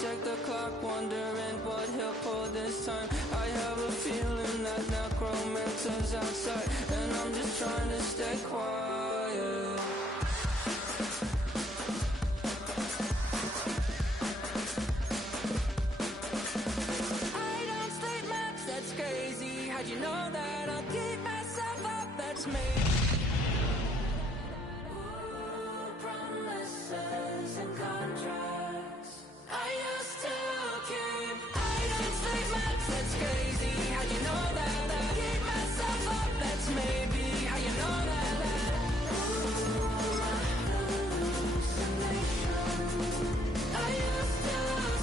check the clock, wondering what he'll pull this time. I have a feeling that necromancer's outside, and I'm just trying to stay quiet. I don't sleep much, that's crazy. How'd you know that? I'll keep myself up, that's me. Ooh, promises and contracts. I used to keep. I don't sleep much, that's crazy. How'd you know that? I keep myself up, that's maybe how you know that. Ooh, my hallucination. I used to see.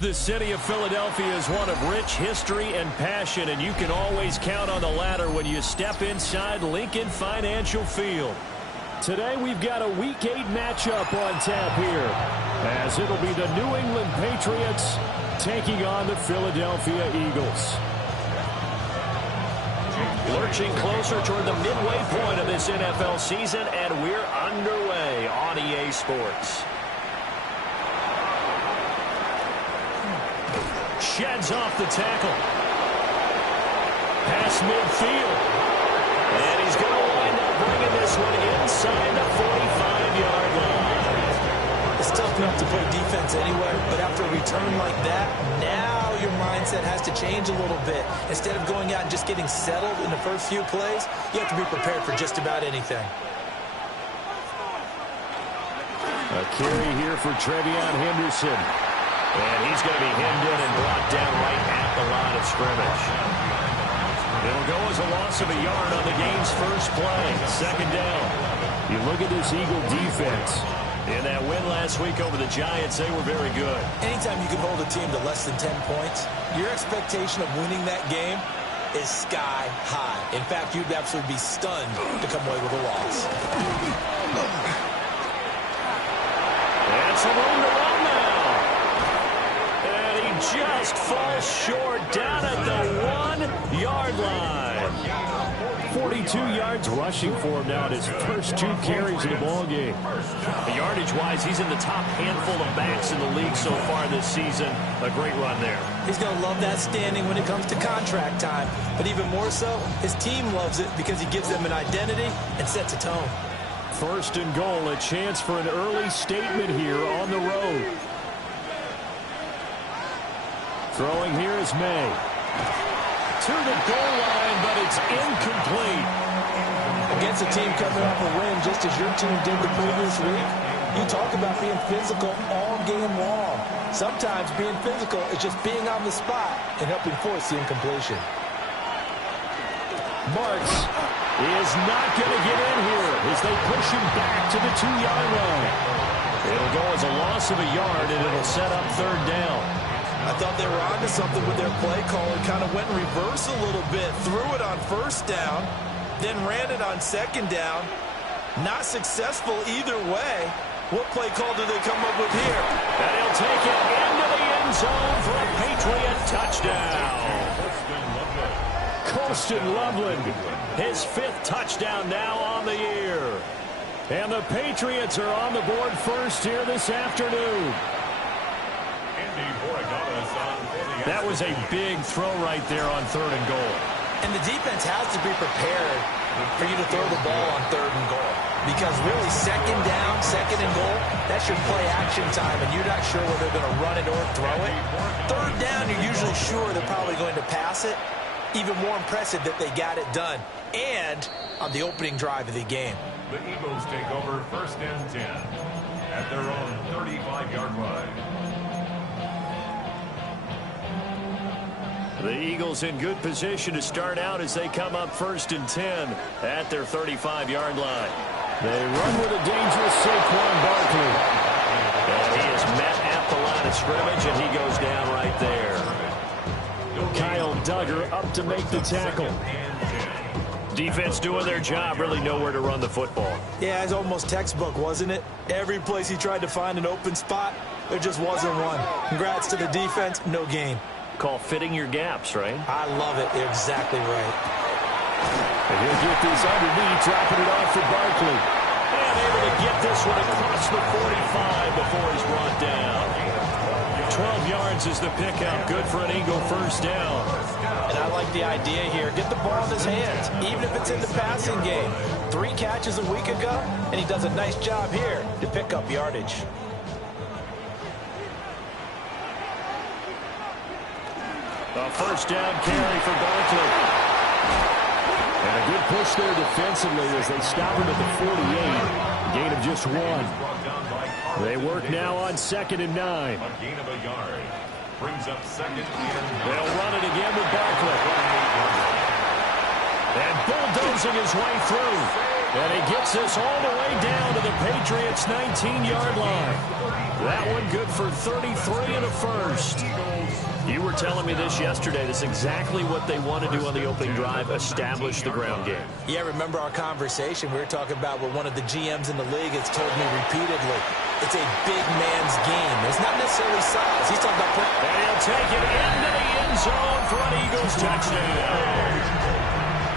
The city of Philadelphia is one of rich history and passion, and you can always count on the latter when you step inside Lincoln Financial Field. Today we've got a Week 8 matchup on tap here, as it'll be the New England Patriots taking on the Philadelphia Eagles. Lurching closer toward the midway point of this NFL season, and we're underway on EA Sports. Sheds off the tackle. Pass midfield. And he's going to wind up bringing this one inside the 45-yard line. It's tough enough to play defense anyway, but after a return like that, now your mindset has to change a little bit. Instead of going out and just getting settled in the first few plays, you have to be prepared for just about anything. A carry here for Trevion Henderson. And he's going to be hemmed in and brought down right at the line of scrimmage. It'll go as a loss of a yard on the game's first play. Second down. You look at this Eagle defense. In that win last week over the Giants, they were very good. Anytime you can hold a team to less than 10 points, your expectation of winning that game is sky high. In fact, you'd absolutely be stunned to come away with a loss. That's a room to run now. Just falls short down at the 1-yard line. 42 yards rushing for him now at his first 2 carries of the ball game. Yardage-wise, he's in the top handful of backs in the league so far this season. A great run there. He's going to love that standing when it comes to contract time. But even more so, his team loves it because he gives them an identity and sets a tone. First and goal, a chance for an early statement here on the road. Throwing here is May. To the goal line, but it's incomplete. Against a team coming off a win, just as your team did the previous week, you talk about being physical all game long. Sometimes being physical is just being on the spot and helping force the incompletion. Marks is not going to get in here as they push him back to the 2-yard line. It'll go as a loss of a yard, and it'll set up third down. I thought they were onto something with their play call and kind of went in reverse a little bit. Threw it on first down, then ran it on second down. Not successful either way. What play call do they come up with here? And he'll take it into the end zone for a Patriot touchdown. Colston Loveland, his 5th touchdown now on the year. And the Patriots are on the board first here this afternoon. That was a big throw right there on 3rd and goal. And the defense has to be prepared for you to throw the ball on 3rd and goal. Because really, second down, 2nd and goal, that's your play action time, and you're not sure whether they're going to run it or throw it. 3rd down, you're usually sure they're probably going to pass it. Even more impressive that they got it done. And on the opening drive of the game. The Eagles take over 1st and 10 at their own 35-yard line. The Eagles in good position to start out as they come up 1st and 10 at their 35-yard line. They run with a dangerous Saquon Barkley. And he is met at the line of scrimmage, and he goes down right there. Kyle Duggar up to make the tackle. Defense doing their job, really nowhere to run the football. Yeah, it's almost textbook, wasn't it? Every place he tried to find an open spot, there just wasn't one. Congrats to the defense, no gain. Call fitting your gaps, right? I love it. You're exactly right. And he'll get this underneath, dropping it off for Barkley. And able to get this one across the 45 before he's brought down. 12 yards is the pickup. Good for an Eagle first down. And I like the idea here. Get the ball in his hands, even if it's in the passing game. 3 catches a week ago, and he does a nice job here to pick up yardage. A first down carry for Barkley. And a good push there defensively as they stop him at the 48. Gain of just 1. They work now on 2nd and 9. A gain of a yard. Brings up 2nd and 9. They'll run it again with Barkley. And bulldozing his way through. And he gets us all the way down to the Patriots' 19-yard line. That one good for 33 and a first. You were telling me this yesterday. This is exactly what they want to do on the opening drive, establish the ground game. Yeah, remember our conversation? We were talking about what one of the GMs in the league has told me repeatedly. It's a big man's game. It's not necessarily size. He's talking about... And he'll take it into the end zone for an Eagles touchdown.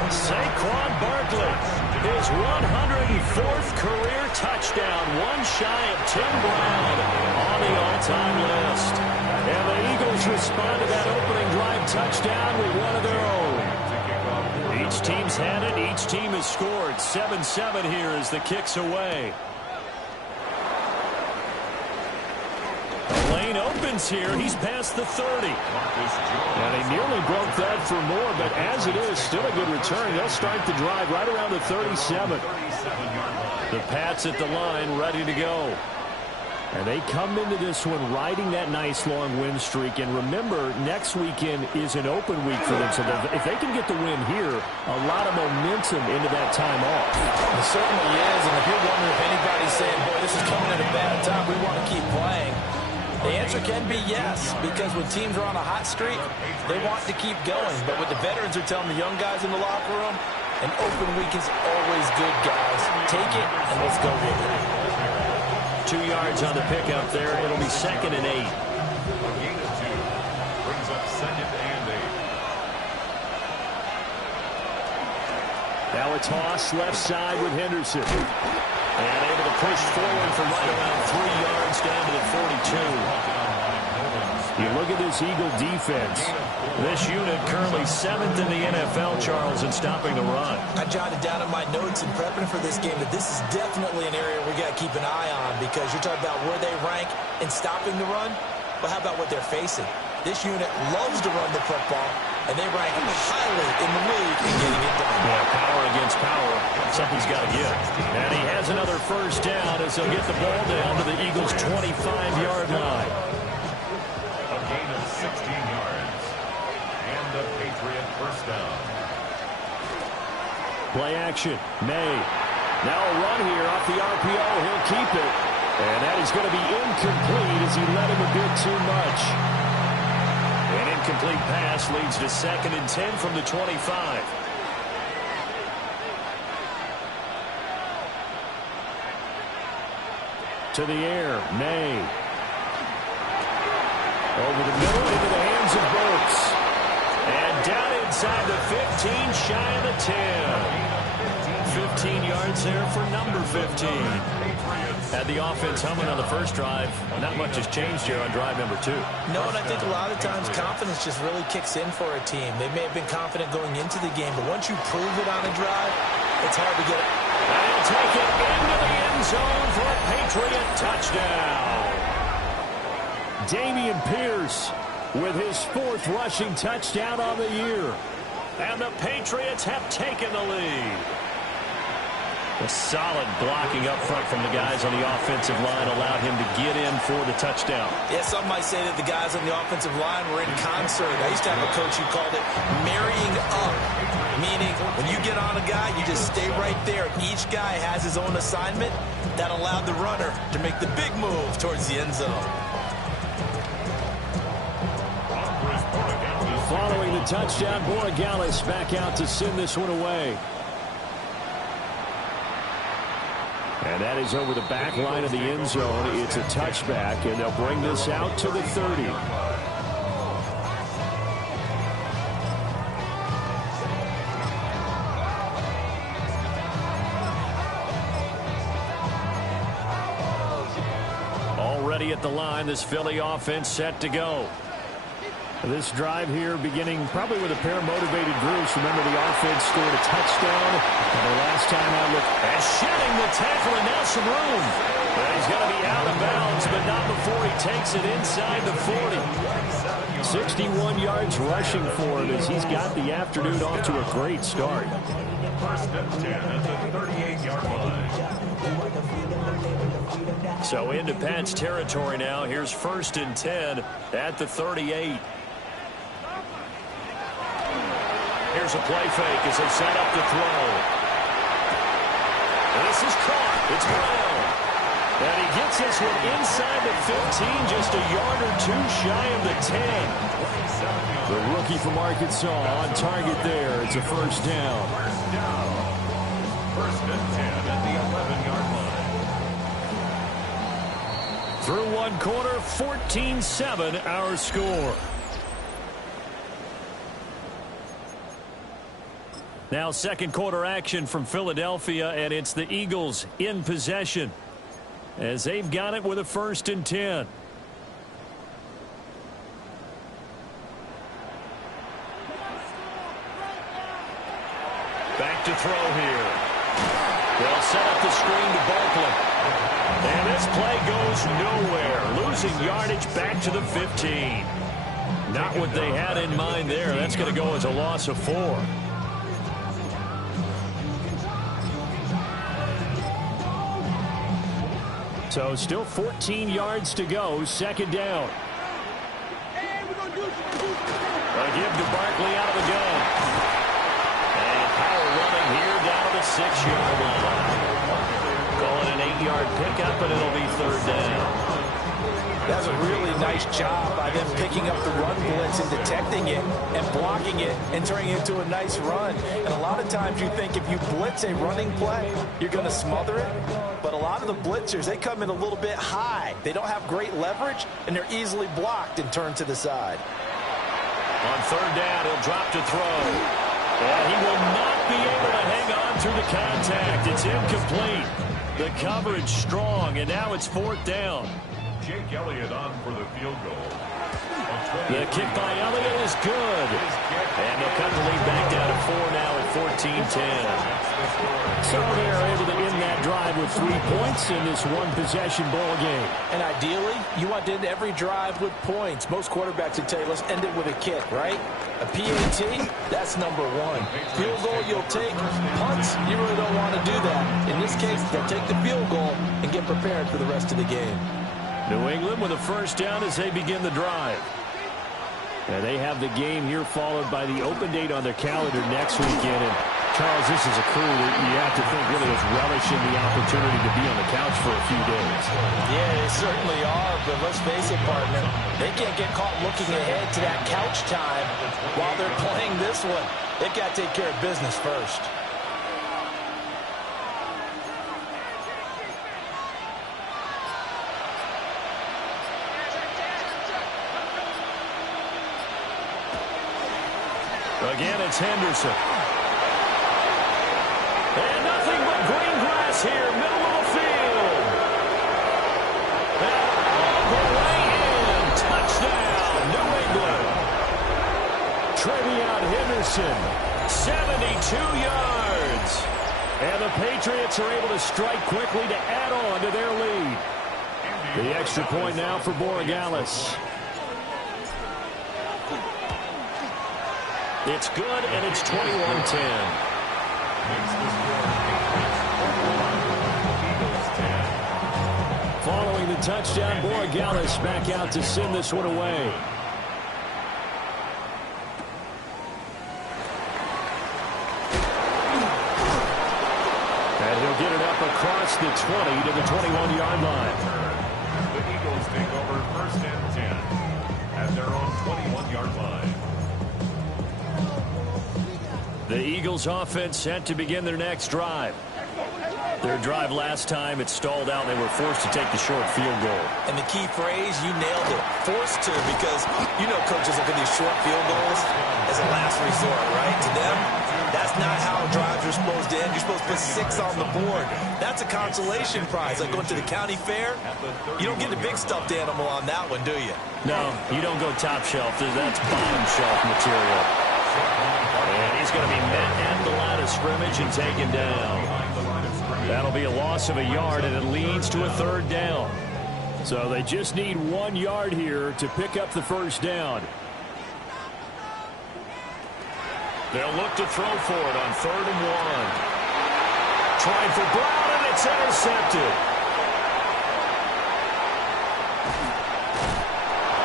Saquon Barkley, his 104th career touchdown, one shy of Tim Brown on the all-time list. And the Eagles respond to that opening drive touchdown with one of their own. Each team's had it. Each team has scored. 7-7 here as the kick's away. The lane opens here. He's past the 30. And he nearly broke that for more, but as it is, still a good return. They'll start the drive right around the 37. The Pats at the line, ready to go. And they come into this one riding that nice long win streak. And remember, next weekend is an open week for them. So if they can get the win here, a lot of momentum into that time off. It certainly is. And if you're wondering if anybody's saying, boy, this is coming at a bad time, we want to keep playing, the answer can be yes. Because when teams are on a hot streak, they want to keep going. But what the veterans are telling the young guys in the locker room, an open week is always good, guys. Take it and let's go with it. 2 yards on the pickup there. It'll be 2nd and 8. A gain of 2. Brings up 2nd and 8. Now a toss left side with Henderson. And able to push forward for right around 3 yards down to the 42. You look at this Eagle defense. This unit currently 7th in the NFL, Charles, in stopping the run. I jotted down in my notes in prepping for this game that this is definitely an area we got to keep an eye on, because you're talking about where they rank in stopping the run. But how about what they're facing? This unit loves to run the football, and they rank highly in the league in getting it done. Yeah, power against power. Something's got to give. And he has another first down as they'll get the ball down to the Eagles' 25-yard line. A gain of 16 yards. And the Patriot first down. Play action. May. Now a run here off the RPO. He'll keep it. And that is going to be incomplete as he led him a bit too much. An incomplete pass leads to 2nd and 10 from the 25. To the air. May. Over the middle into the hands of Burks. And down inside the 15, shy of the 10. 15 yards there for number 15. Had the offense humming on the first drive. Not much has changed here on drive number 2. No, and I think a lot of times confidence just really kicks in for a team. They may have been confident going into the game, but once you prove it on a drive, it's hard to get it. And he'll take it into the end zone for a Patriot touchdown. Dameon Pierce with his 4th rushing touchdown on the year. And the Patriots have taken the lead. A solid blocking up front from the guys on the offensive line allowed him to get in for the touchdown. Yeah, some might say that the guys on the offensive line were in concert. I used to have a coach who called it marrying up, meaning when you get on a guy, you just stay right there. Each guy has his own assignment. That allowed the runner to make the big move towards the end zone. Following the touchdown, Borregales back out to send this one away. And that is over the back line of the end zone. It's a touchback, and they'll bring this out to the 30. Already at the line, this Philly offense set to go. This drive here beginning probably with a pair of motivated groups. Remember, the offense scored a touchdown. And the last time I looked, and shedding the tackle, and now some room. But he's going to be out of bounds, but not before he takes it inside the 40. 61 yards rushing for him as he's got the afternoon off to a great start. First and 10 at the 38-yard line. So into Pat's territory now. Here's first and 10 at the 38. Here's a play fake as they set up the throw. And this is caught. It's Brown. And he gets this one inside the 15, just a yard or two shy of the 10. The rookie from Arkansas on target there. It's a first down. First and 10 at the 11-yard line. Through one quarter, 14-7 our score. Now second quarter action from Philadelphia, and it's the Eagles in possession as they've got it with a first and 10. Back to throw here. They'll set up the screen to Barkley. And this play goes nowhere. Losing yardage back to the 15. Not what they had in mind there. That's going to go as a loss of 4. So still 14 yards to go. Second down. A give to Barkley out of the gun. And power running here down to the 6-yard line. Call it an 8-yard pickup, and it'll be third down. That's a really nice job by them picking up the run blitz and detecting it and blocking it and turning it into a nice run. And a lot of times you think if you blitz a running play, you're going to smother it. But a lot of the blitzers, they come in a little bit high. They don't have great leverage, and they're easily blocked and turned to the side. On third down, he'll drop to throw. And he will not be able to hang on through the contact. It's incomplete. The coverage strong, and now it's fourth down. Jake Elliott on for the field goal. The kick by Elliott is good. And they'll cut the lead back down to 4 now at 14-10. So they're able to end that drive with 3 points in this one-possession ball game. And ideally, you want to end every drive with points. Most quarterbacks would tell you, let's end it with a kick, right? A PAT, that's number 1. Field goal, you'll take. Punts, you really don't want to do that. In this case, they'll take the field goal and get prepared for the rest of the game. New England with a first down as they begin the drive. And they have the game here followed by the open date on their calendar next weekend. And Charles, this is a crew that you have to think really is relishing the opportunity to be on the couch for a few days. Yeah, they certainly are, but let's face it, partner, they can't get caught looking ahead to that couch time while they're playing this one. They've got to take care of business first. Again, it's Henderson. And nothing but green grass here, middle of the field. And all the way in. Touchdown, New England. Trevion Henderson, 72 yards. And the Patriots are able to strike quickly to add on to their lead. The extra point now for Borregales. It's good, and it's 21-10. Following the touchdown, Borregales back out to send this one away. And he'll get it up across the 20 to the 21-yard line. The Eagles take over first and 10 at their own 21-yard line. The Eagles offense set to begin their next drive. Their drive last time, it stalled out. They were forced to take the short field goal. And the key phrase, you nailed it. Forced to, because you know coaches look at these short field goals as a last resort, right? To them, that's not how drives are supposed to end. You're supposed to put 6 on the board. That's a consolation prize. Like going to the county fair, you don't get the big stuffed animal on that one, do you? No, you don't go top shelf. That's bottom shelf material. And he's going to be met at the line of scrimmage and taken down. That'll be a loss of a yard, and it leads to a 3rd down. So they just need 1 yard here to pick up the first down. They'll look to throw for it on 3rd and 1. Trying for Brown, and it's intercepted.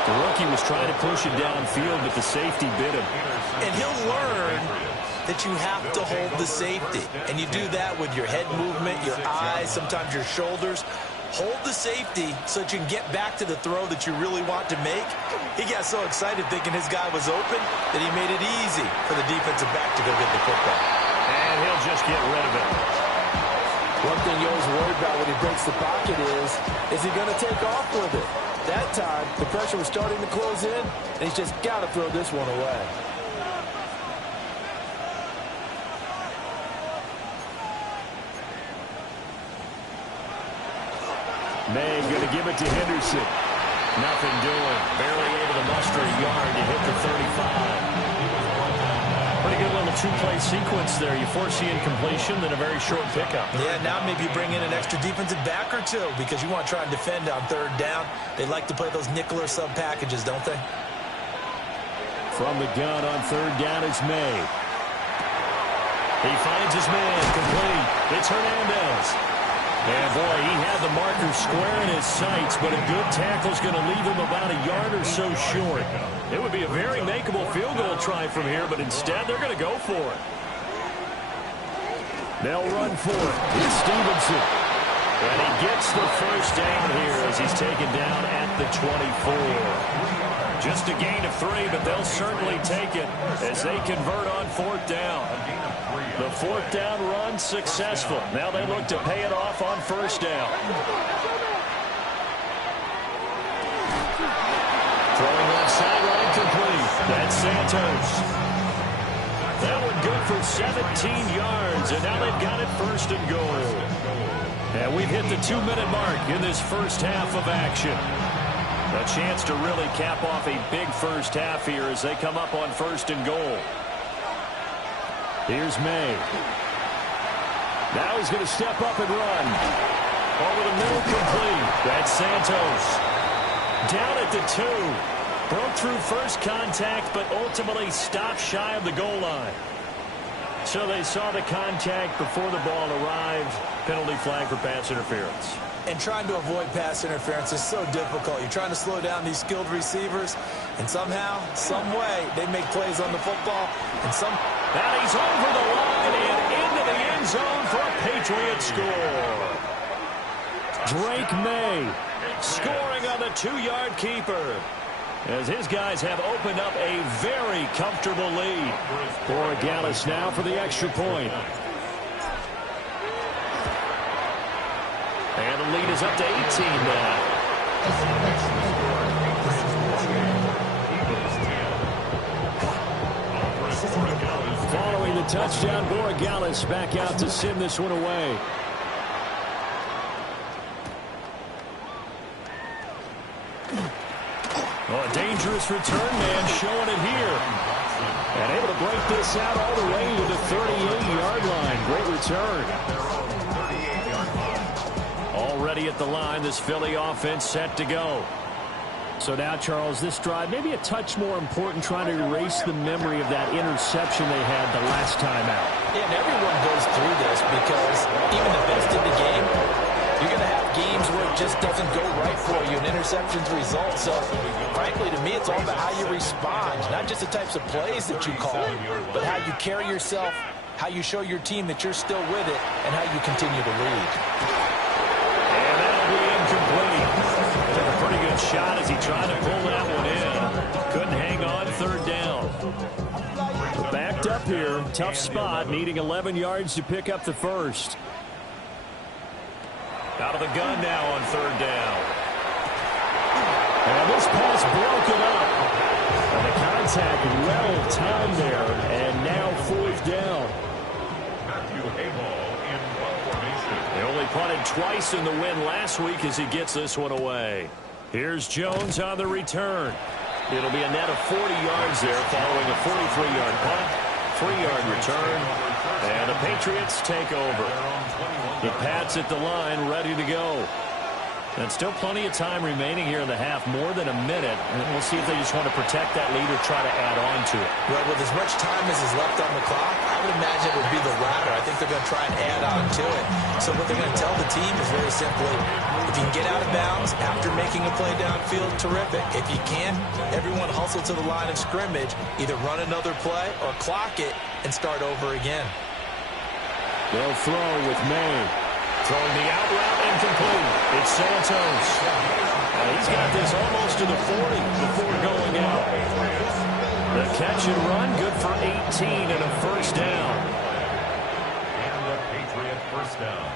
The rookie was trying to push it downfield, but the safety bit him. And he'll learn that you have to hold the safety. And you do that with your head movement, your eyes, sometimes your shoulders. Hold the safety so that you can get back to the throw that you really want to make. He got so excited thinking his guy was open that he made it easy for the defensive back to go get the football. And he'll just get rid of it. One thing you're always worried about when he breaks the pocket is he going to take off with it? That time, the pressure was starting to close in, and he's just got to throw this one away. May going to give it to Henderson. Nothing doing. Barely able to muster a yard to hit the 35. Pretty good little 2-play sequence there. You force the incompletion, then a very short pickup. Yeah, now maybe you bring in an extra defensive back or two because you want to try and defend on 3rd down. They like to play those nickel or sub packages, don't they? From the gun on 3rd down, it's May. He finds his man, complete. It's Hernandez. And, boy, he had the marker square in his sights, but a good tackle is going to leave him about a yard or so short. It would be a very makeable field goal try from here, but instead they're going to go for it. They'll run for it. It's Stevenson. And he gets the first down here as he's taken down at the 24. Just a gain of 3, but they'll certainly take it as they convert on 4th down. The 4th down run successful. Now they look to pay it off on 1st down. Throwing left sideline complete. That's Santos. That one good for 17 yards, and now they've got it 1st and goal. And we've hit the 2-minute mark in this first half of action. A chance to really cap off a big first half here as they come up on 1st and goal. Here's May. Now he's going to step up and run. Over the middle, complete. That's Santos. Down at the 2. Broke through first contact, but ultimately stopped shy of the goal line. So they saw the contact before the ball arrived. Penalty flag for pass interference. And trying to avoid pass interference is so difficult. You're trying to slow down these skilled receivers, and somehow, some way, they make plays on the football. And he's over the line and into the end zone for a Patriots score. Drake May scoring on the 2-yard keeper, as his guys have opened up a very comfortable lead. Borregales now for the extra point. And the lead is up to 18 now. Following the touchdown, Borregales back out to send this one away. Oh, a dangerous return man showing it here. And able to break this out all the way to the 38-yard line. Great return. Already at the line, this Philly offense set to go. So now, Charles, this drive maybe a touch more important, trying to erase the memory of that interception they had the last time out. Yeah, and everyone goes through this because even the best in the game, you're going to have games where it just doesn't go right for you, and interceptions result. So, frankly, to me, it's all about how you respond, not just the types of plays that you call, but how you carry yourself, how you show your team that you're still with it, and how you continue to lead. And that'll be incomplete. Took a pretty good shot as he tried to pull that one in. Couldn't hang on, 3rd down. We're backed up here. Tough spot, needing 11 yards to pick up the first. Out of the gun now on third down. And this pass broken up. And the contact well timed there. And now fourth down. They only punted twice in the win last week as he gets this one away. Here's Jones on the return. It'll be a net of 40 yards there following a 43-yard punt, 3-yard return, and the Patriots take over. The Pats at the line ready to go. And still plenty of time remaining here in the half, more than a minute. And we'll see if they just want to protect that lead or try to add on to it. Well, with as much time as is left on the clock, I would imagine it would be the latter. I think they're going to try and add on to it. So what they're going to tell the team is very simply, if you can get out of bounds after making a play downfield, terrific. If you can't, everyone hustle to the line of scrimmage, either run another play or clock it and start over again. They'll throw with May. Throwing the out route incomplete. It's Santos. He's got this almost to the 40 before going out. The catch and run, good for 18 and a first down. And the Patriot first down.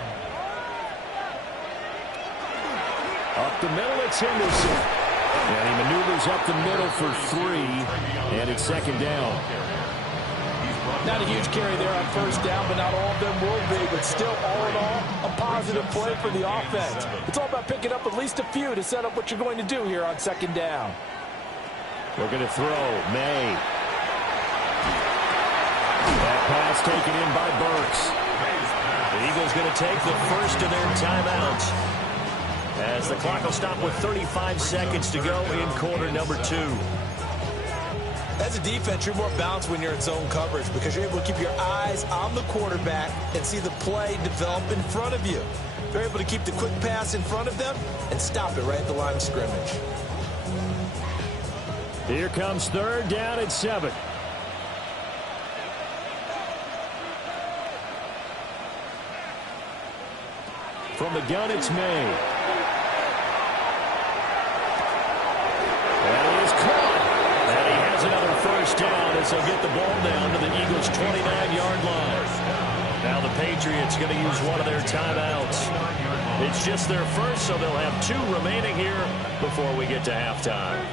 Up the middle, it's Henderson. And he maneuvers up the middle for 3, and it's second down. Not a huge carry there on first down, but not all of them will be. But still, all in all, a positive play for the offense. It's all about picking up at least a few to set up what you're going to do here on second down. We're going to throw. May. That pass taken in by Burks. The Eagles going to take the first of their timeouts, as the clock will stop with 35 seconds to go in quarter number 2. As a defense, you're more balanced when you're in zone coverage because you're able to keep your eyes on the quarterback and see the play develop in front of you. They're able to keep the quick pass in front of them and stop it right at the line of scrimmage. Here comes third down and 7. From the gun, it's May. And he is caught. And he has another first down as they'll get the ball down to the Eagles' 29-yard line. Now the Patriots going to use one of their timeouts. It's just their first, so they'll have 2 remaining here before we get to halftime.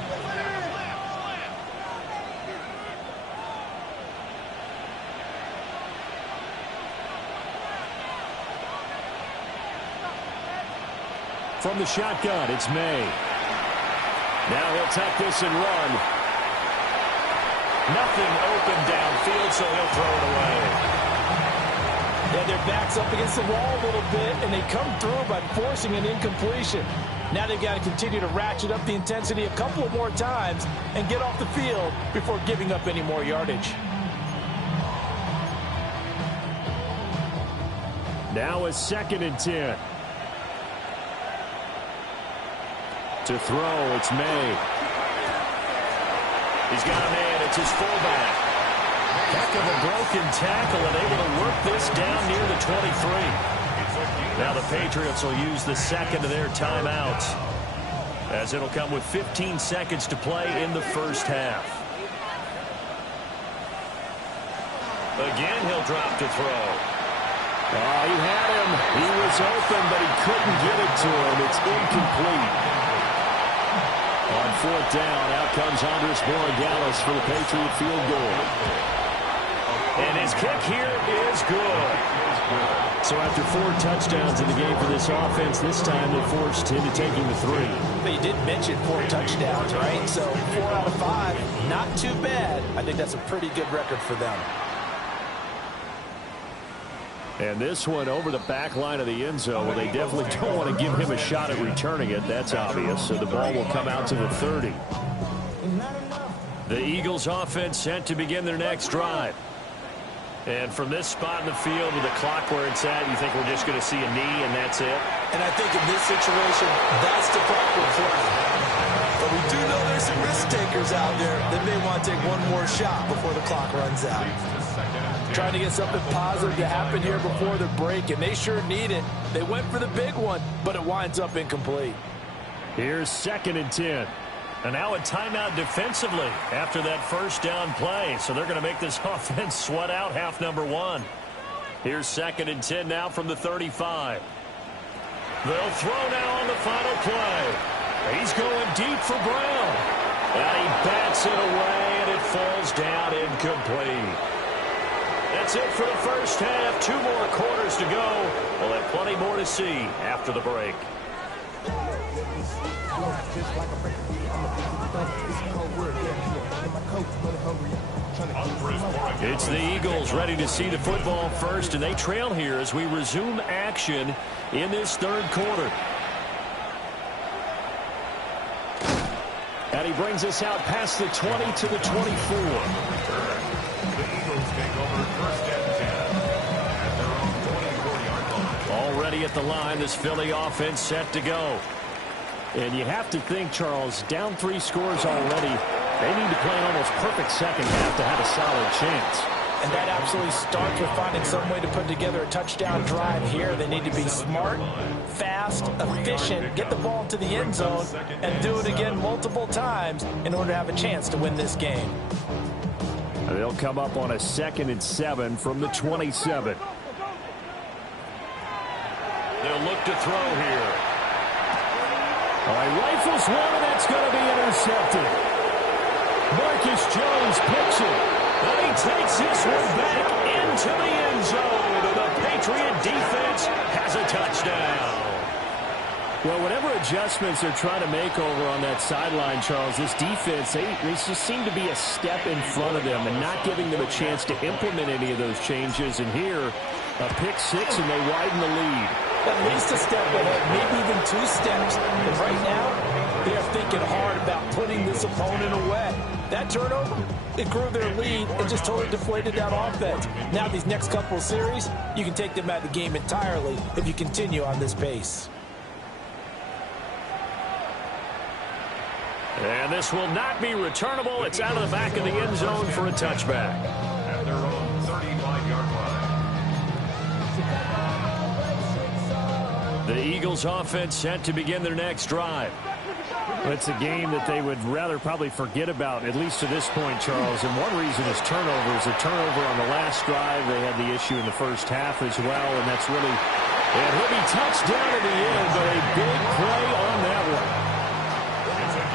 From the shotgun, it's May. Now he'll tuck this and run. Nothing open downfield, so he'll throw it away. Yeah, their back's up against the wall a little bit, and they come through by forcing an incompletion. Now they've got to continue to ratchet up the intensity a couple of more times and get off the field before giving up any more yardage. Now a 2nd and 10. To throw, it's May. He's got a man. It's his fullback. Heck of a broken tackle and able to work this down near the 23. Now the Patriots will use the second of their timeouts, as it'll come with 15 seconds to play in the first half. Again, he'll drop to throw. Oh, he had him. He was open, but he couldn't get it to him. It's incomplete. On fourth down, out comes Andres Borregales for the Patriot field goal. And his kick here is good. So after 4 touchdowns in the game for this offense, this time they forced him to taking the 3. But you did mention 4 touchdowns, right? So 4 out of 5, not too bad. I think that's a pretty good record for them. And this one over the back line of the end zone. Well, they definitely don't want to give him a shot at returning it. That's obvious. So the ball will come out to the 30. The Eagles offense set to begin their next drive. And from this spot in the field with the clock where it's at, you think we're just going to see a knee and that's it? And I think in this situation, that's the proper play. But we do know there's some risk takers out there that may want to take one more shot before the clock runs out. Trying to get something positive to happen here before the break, and they sure need it. They went for the big one, but it winds up incomplete. Here's 2nd and 10. And now a timeout defensively after that first down play. So they're going to make this offense sweat out half number 1. Here's 2nd and 10 now from the 35. They'll throw now on the final play. He's going deep for Brown. And he bats it away, and it falls down incomplete. That's it for the first half. 2 more quarters to go. We'll have plenty more to see after the break. It's the Eagles ready to see the football first, and they trail here as we resume action in this third quarter. And he brings us out past the 20 to the 24. The Eagles take over first and 10 at their own 24-yard line. Already at the line, this Philly offense set to go. And you have to think, Charles, down 3 scores already. They need to play an almost perfect second half to have a solid chance. And that absolutely starts with finding some way to put together a touchdown drive here. They need to be smart, fast, efficient, get the ball to the end zone, and do it again multiple times in order to have a chance to win this game. They'll come up on a 2nd and 7 from the 27. They'll look to throw here. All right, rifles one, and that's going to be intercepted. Marcus Jones picks it. And he takes this one back into the end zone. And the Patriot defense has a touchdown. Well, whatever adjustments they're trying to make over on that sideline, Charles, this defense, they just seem to be a step in front of them and not giving them a chance to implement any of those changes. And here, a pick 6, and they widen the lead. At least a step ahead, maybe even 2 steps. And right now, they are thinking hard about putting this opponent away. That turnover, it grew their lead and just totally deflated that offense. Now these next couple of series, you can take them out of the game entirely if you continue on this pace. And this will not be returnable. It's out of the back of the end zone for a touchback. At their own 35-yard line. The Eagles offense set to begin their next drive. It's a game that they would rather probably forget about, at least to this point, Charles. And one reason is turnovers. A turnover on the last drive. They had the issue in the first half as well, and that's really... And he'll be touched down in the end, but a big play on that one.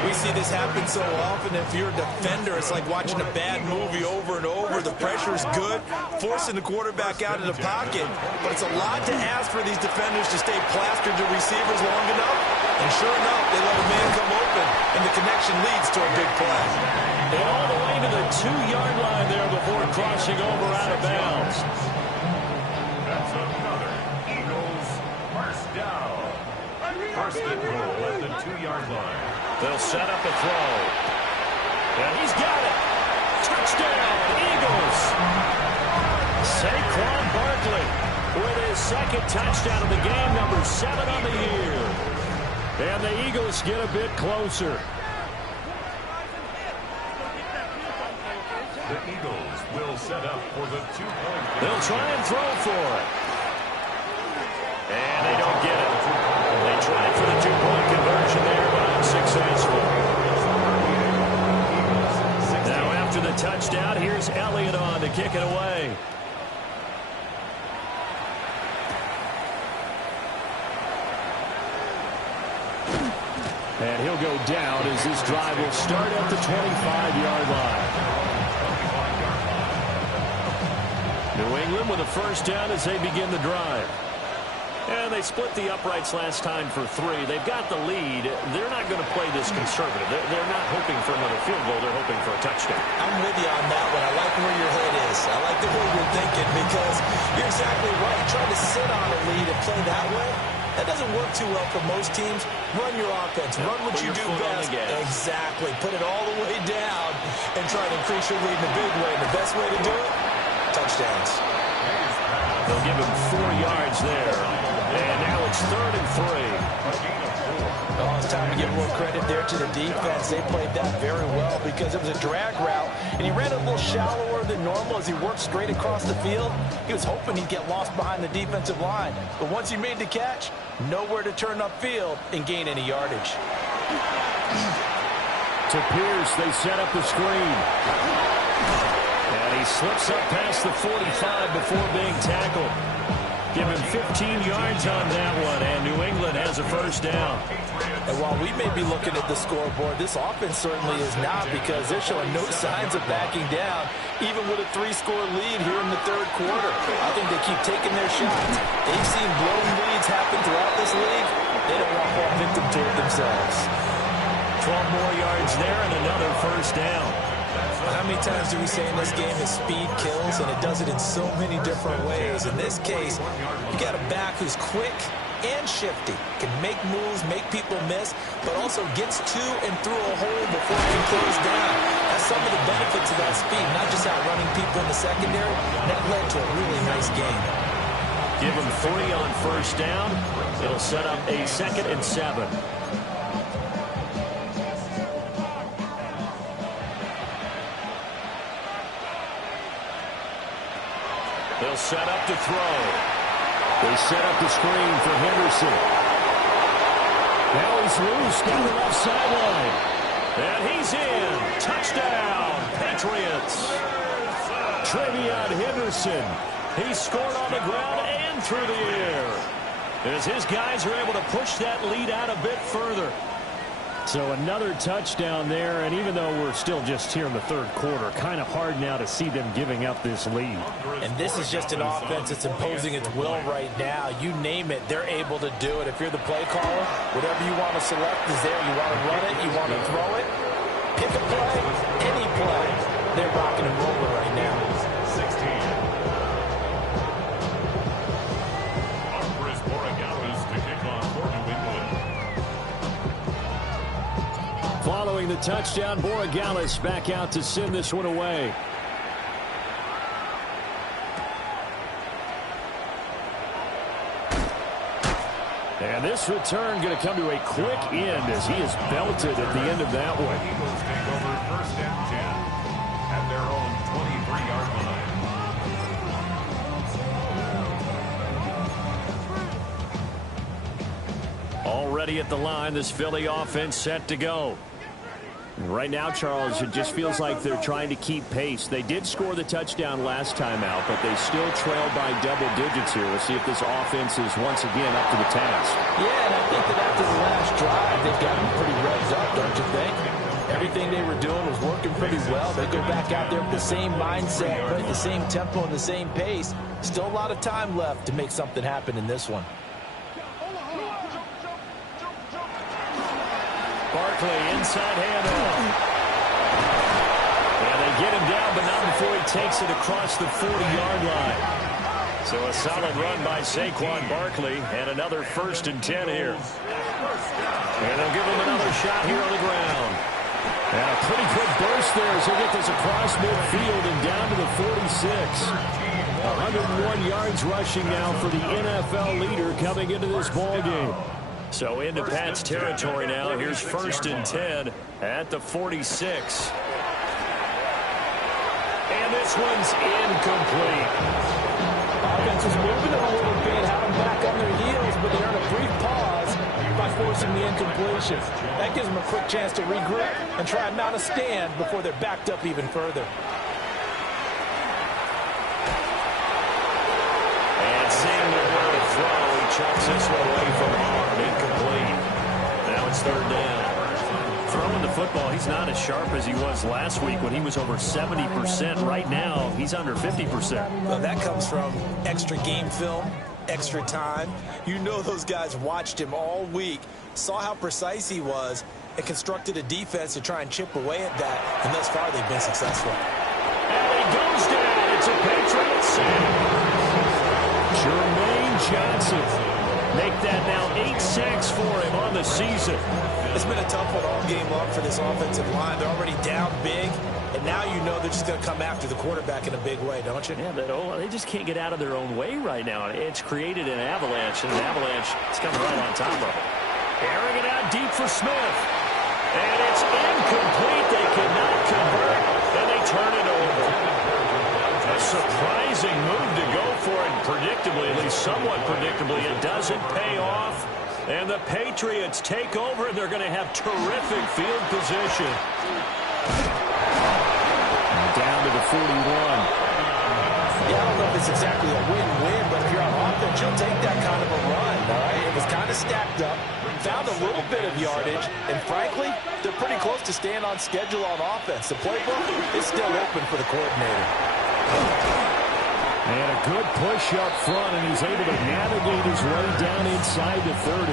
We see this happen so often. If you're a defender, it's like watching a bad movie over and over. The pressure's good, forcing the quarterback out of the pocket. But it's a lot to ask for these defenders to stay plastered to receivers long enough. And sure enough, they let a man come open, and the connection leads to a big play. And all the way to the 2-yard line there before crossing over out of bounds. That's another Eagles first down. First and goal at the 2-yard line. They'll set up a throw. And he's got it. Touchdown, Eagles. Saquon Barkley with his 2nd touchdown of the game, number 7 on the year. And the Eagles get a bit closer. The Eagles will set up for the 2-point. They'll try and throw for it. And they don't get it. They tried for the 2-point conversion there, but unsuccessful. Now after the touchdown, here's Elliott on to kick it away. And he'll go down as this drive will start at the 25-yard line. New England with a first down as they begin the drive. And they split the uprights last time for 3. They've got the lead. They're not going to play this conservative. They're not hoping for another field goal. They're hoping for a touchdown. I'm with you on that one. I like where your head is. I like the way you're thinking because you're exactly right. Trying to sit on a lead and play that way, that doesn't work too well for most teams. Run your offense. Run what you do best. Exactly. Put it all the way down and try to increase your lead in a big way. And the best way to do it, touchdowns. They'll give him 4 yards there. And now it's 3rd and 3. Oh, it's time to give more credit there to the defense. They played that very well because it was a drag route, and he ran a little shallower than normal as he worked straight across the field. He was hoping he'd get lost behind the defensive line. But once he made the catch, nowhere to turn upfield and gain any yardage. To Pierce, they set up the screen. And he slips up past the 45 before being tackled. Give him 15 yards on that one, and New England has a first down. And while we may be looking at the scoreboard, this offense certainly is not, because they're showing no signs of backing down, even with a 3-score lead here in the third quarter. I think they keep taking their shots. They've seen blown leads happen throughout this league. They don't want to fall victim to it themselves. 12 more yards there and another first down. How many times do we say in this game that speed kills, and it does it in so many different ways? In this case, you got a back who's quick and shifty, can make moves, make people miss, but also gets to and through a hole before it can close down. That's some of the benefits of that speed, not just outrunning people in the secondary. That led to a really nice game. Give him 3 on first down. It'll set up a 2nd and 7. They'll set up to throw. They set up the screen for Henderson. Now he's loose down the left sideline. And he's in. Touchdown, Patriots. Trevion Henderson. He scored on the ground and through the air, as his guys are able to push that lead out a bit further. So another touchdown there, and even though we're still just here in the third quarter, kind of hard now to see them giving up this lead. And this is just an offense that's imposing its will right now. You name it, they're able to do it. If you're the play caller, whatever you want to select is there. You want to run it, you want to throw it, pick a play, any play. They're rocking and rolling right now. 16. Following the touchdown, Borregales back out to send this one away. And this return going to come to a quick end as he is belted at the end of that one. Eagles take over 1st and 10 at their own 23-yard line. Already at the line, this Philly offense set to go. Right now, Charles, it just feels like they're trying to keep pace. They did score the touchdown last time out, but they still trail by double digits here. We'll see if this offense is once again up to the task. Yeah, and I think that after the last drive, they've got them pretty revved up, don't you think? Everything they were doing was working pretty well. They go back out there with the same mindset, play at the same tempo and the same pace. Still a lot of time left to make something happen in this one. Barkley inside handoff. And they get him down, but not before he takes it across the 40-yard line. So a solid run by Saquon Barkley, and another 1st and 10 here. And they'll give him another shot here on the ground. And a pretty quick burst there as they get this across midfield and down to the 46. 101 yards rushing now for the NFL leader coming into this ball game. So into Pat's territory now. Here's 1st and 10 at the 46. And this one's incomplete. Offense is moving it a little bit, have them back on their heels, but they earn a brief pause by forcing the incompletion. That gives them a quick chance to regroup and try and mount a stand before they're backed up even further. And seeing the way to throw, he chucks this one away from arm, incomplete. Now it's 3rd down. Throwing the football, he's not as sharp as he was last week when he was over 70%. Right now, he's under 50%. Well, that comes from extra game film, extra time. You know those guys watched him all week, saw how precise he was, and constructed a defense to try and chip away at that. And thus far, they've been successful. And he goes down. It's a Patriots save. Jermaine Johnson. Make that now 8 sacks for him on the season. It's been a tough one all game long for this offensive line. They're already down big, and now you know they're just going to come after the quarterback in a big way, don't you? Yeah, they just can't get out of their own way right now. It's created an avalanche, and an avalanche is coming right on top of it. Airing it out deep for Smith. And it's incomplete. They cannot convert, and they turn it over. A surprising move to go for it, predictably, at least somewhat predictably. It doesn't pay off, and the Patriots take over, and they're going to have terrific field position. Down to the 41. Yeah, I don't know if it's exactly a win-win, but if you're on offense, you'll take that kind of a run, all right? It was kind of stacked up, found a little bit of yardage, and frankly, they're pretty close to staying on schedule on offense. The playbook is still open for the coordinator. And a good push up front, and he's able to navigate his way down inside the 30.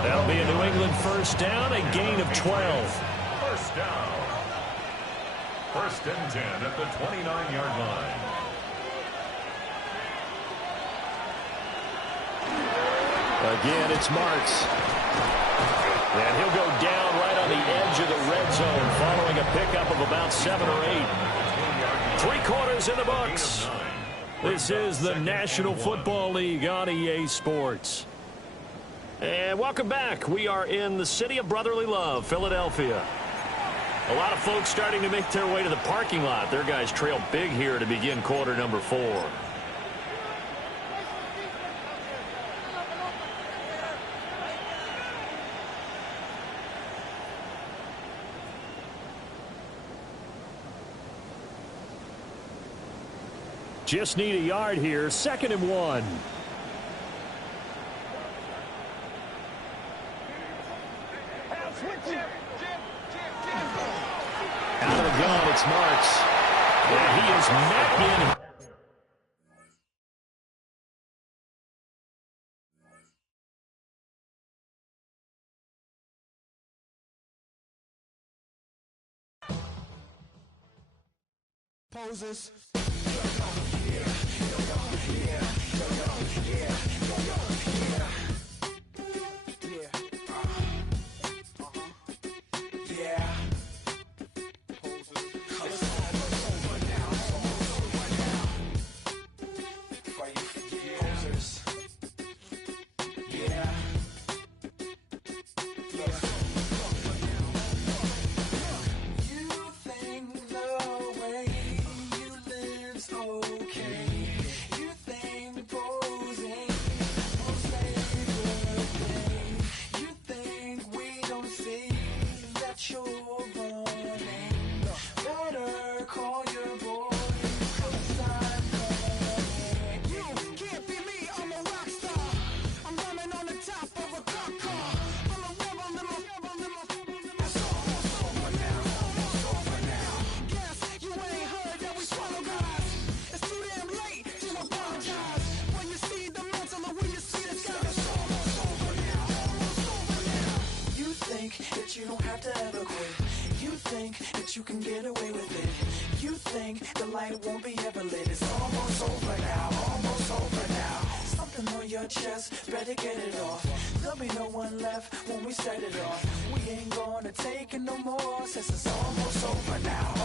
That'll be a New England first down, a gain of 12. First down. First and 10 at the 29-yard line. Again, it's Marks. And he'll go down right on the edge of the red zone following a pickup of about 7 or 8. 3 quarters in the books. This is the National Football League on EA Sports. And welcome back. We are in the city of brotherly love, Philadelphia. A lot of folks starting to make their way to the parking lot. Their guys trail big here to begin quarter number 4. Just need a yard here. 2nd and 1. Out of the gun, it's Marks. And he is met in. Poses. You can get away with it. You think the light won't be ever lit. It's almost over now, almost over now. Something on your chest, better get it off. There'll be no one left when we set it off. We ain't gonna take it no more since it's almost over now.